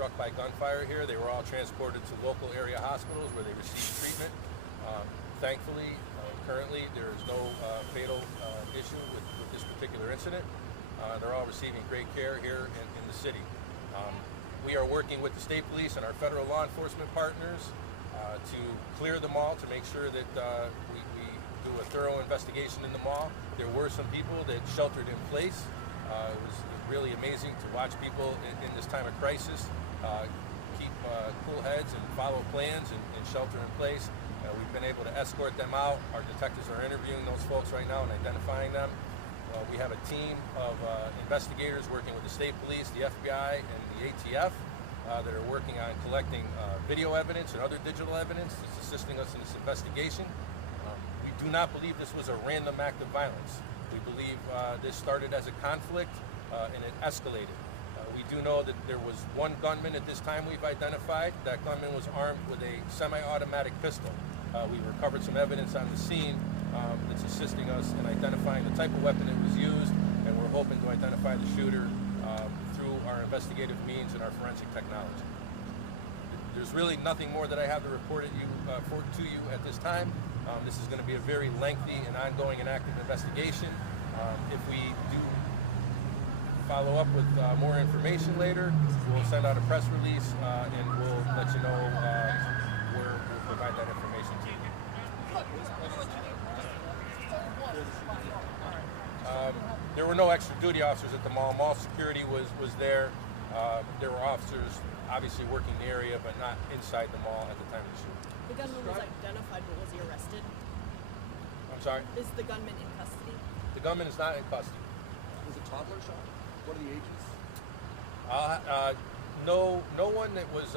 struck by gunfire here. They were all transported to local area hospitals where they received treatment. Thankfully, currently, there is no fatal issue with this particular incident. They're all receiving great care here in the city. We are working with the state police and our federal law enforcement partners to clear the mall, to make sure that we do a thorough investigation in the mall. There were some people that sheltered in place. It was really amazing to watch people in this time of crisis keep cool heads and follow plans and shelter in place. We've been able to escort them out. Our detectives are interviewing those folks right now and identifying them. We have a team of investigators working with the state police, the FBI, and the ATF that are working on collecting video evidence and other digital evidence that's assisting us in this investigation. We do not believe this was a random act of violence. We believe this started as a conflict and it escalated. We do know that there was one gunman at this time we've identified. That gunman was armed with a semi-automatic pistol. We recovered some evidence on the scene that's assisting us in identifying the type of weapon that was used, and we're hoping to identify the shooter through our investigative means and our forensic technology. There's really nothing more that I have to report to you at this time. This is going to be a very lengthy and ongoing and active investigation. If we do follow up with more information later, we'll send out a press release and we'll let you know where we'll provide that information to you. There were no extra duty officers at the mall. Mall security was there. There were officers obviously working the area, but not inside the mall at the time of the shooting. The gunman was identified, but was he arrested? I'm sorry? Is the gunman in custody? The gunman is not in custody. Was a toddler shot? What are the ages? No one that was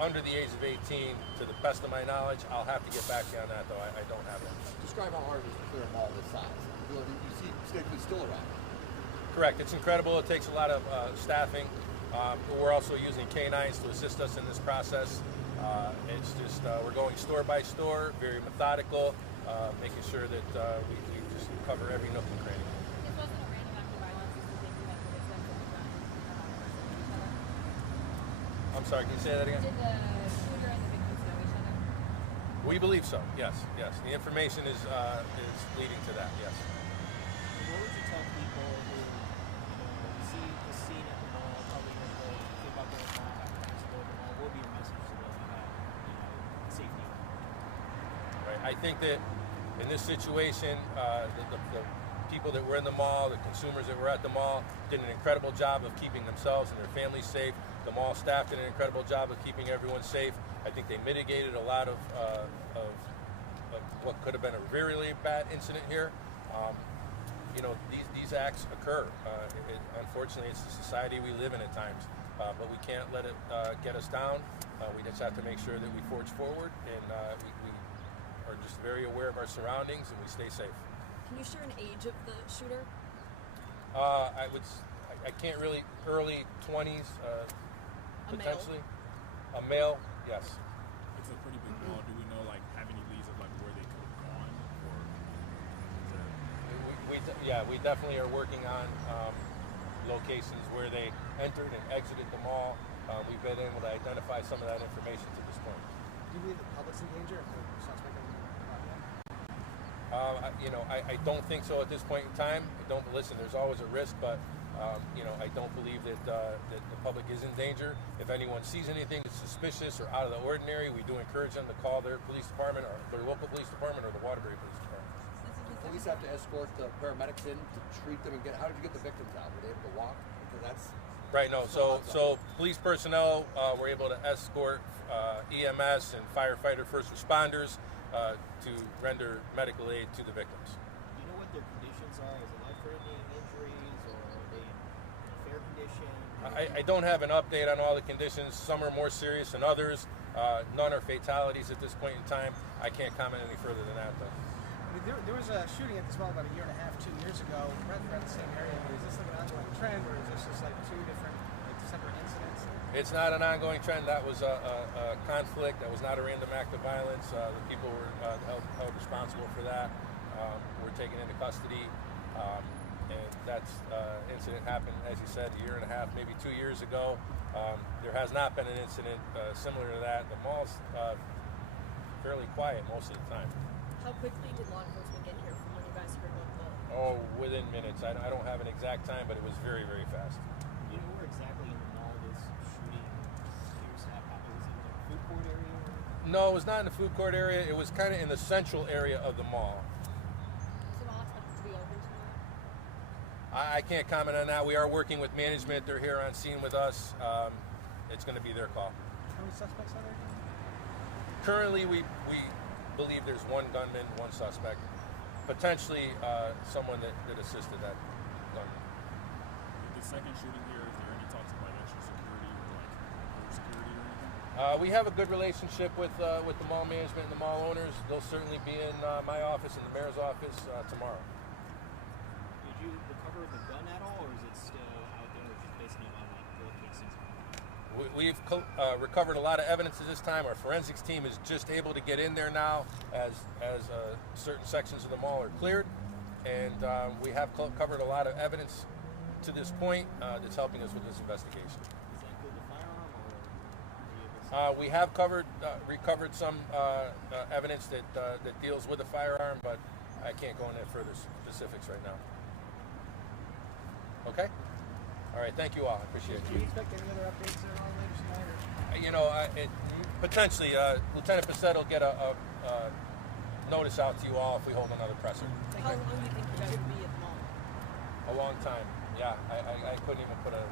under the age of 18, to the best of my knowledge. I'll have to get back to you on that, though. I don't have that. Describe how hard it is to clear a mall this size. You see statements still around. Correct. It's incredible. It takes a lot of staffing. We're also using canines to assist us in this process. It's just we're going store by store, very methodical, making sure that we just cover every nook and cranny. This wasn't a random act of violence. This is thinking that the victims and the gun each other. I'm sorry. Can you say that again? Did the shooter and the victims know each other? We believe so. Yes. Yes. The information is leading to that. Yes. What would you tell people who see the scene at the mall, probably think about going to mall after explore the mall? What would be your message to them about safety? Right. I think that in this situation, the people that were in the mall, the consumers that were at the mall, did an incredible job of keeping themselves and their families safe. The mall staff did an incredible job of keeping everyone safe. I think they mitigated a lot of what could have been a really bad incident here. These acts occur. Unfortunately, it's the society we live in at times, but we can't let it get us down. We just have to make sure that we forge forward and we are just very aware of our surroundings and we stay safe. Can you share an age of the shooter? I can't really, early 20s, potentially. A male, yes. It's a pretty big mall. Do we know, have any leads of where they could have gone, or We definitely are working on locations where they entered and exited the mall. We've been able to identify some of that information to this point. Do you believe the public's in danger if the suspect I don't think so at this point in time. There's always a risk, but I don't believe that the public is in danger. If anyone sees anything that's suspicious or out of the ordinary, we do encourage them to call their police department or their local police department or the Waterbury Police Department. Police have to escort the paramedics in to treat them and how did you get the victims out? Were they able to walk? Because that's right. No. So police personnel were able to escort EMS and firefighter first responders to render medical aid to the victims. Do you know what their conditions are? Is it life-threatening injuries, or are they in fair condition? I don't have an update on all the conditions. Some are more serious than others. None are fatalities at this point in time. I can't comment any further than that, though. There was a shooting at this mall about a year and a half, 2 years ago, right around the same area. Is this an ongoing trend, or is this just 2 different separate incidents? It's not an ongoing trend. That was a conflict. That was not a random act of violence. The people were held responsible for that. Were taken into custody. and that's incident happened, as you said, a year and a half, maybe 2 years ago. There has not been an incident similar to that. The mall's fairly quiet most of the time. How quickly did law enforcement get here from when you guys heard about the? Oh, within minutes. I don't have an exact time, but it was very, very fast. You know where exactly in the mall this shooting appears to have happened? Was it in the food court area? Or? No, it was not in the food court area. It was kind of in the central area of the mall. Is the mall expected to be open tomorrow? I can't comment on that. We are working with management. They're here on scene with us. It's going to be their call. How many suspects are there? Currently, we believe there's one gunman, one suspect, potentially someone that assisted that gunman. With the second shooting here, is there any talks about extra security or like more security or anything? We have a good relationship with the mall management and the mall owners. They'll certainly be in my office and the mayor's office tomorrow. Did you recover the gun at all, or is it still out there just basing it on like cold cases? We've recovered a lot of evidence at this time. Our forensics team is just able to get in there now as certain sections of the mall are cleared, and we have covered a lot of evidence to this point that's helping us with this investigation. Does that include the firearm, or are you able to We have recovered some evidence that deals with the firearm, but I can't go into further specifics right now. Okay? All right, thank you all. I appreciate it. Do you expect any other updates at all later tonight? You know, potentially, Lieutenant Passett will get a notice out to you all if we hold another presser. How long do you think you guys would be at the mall? A long time. Yeah, I couldn't even put a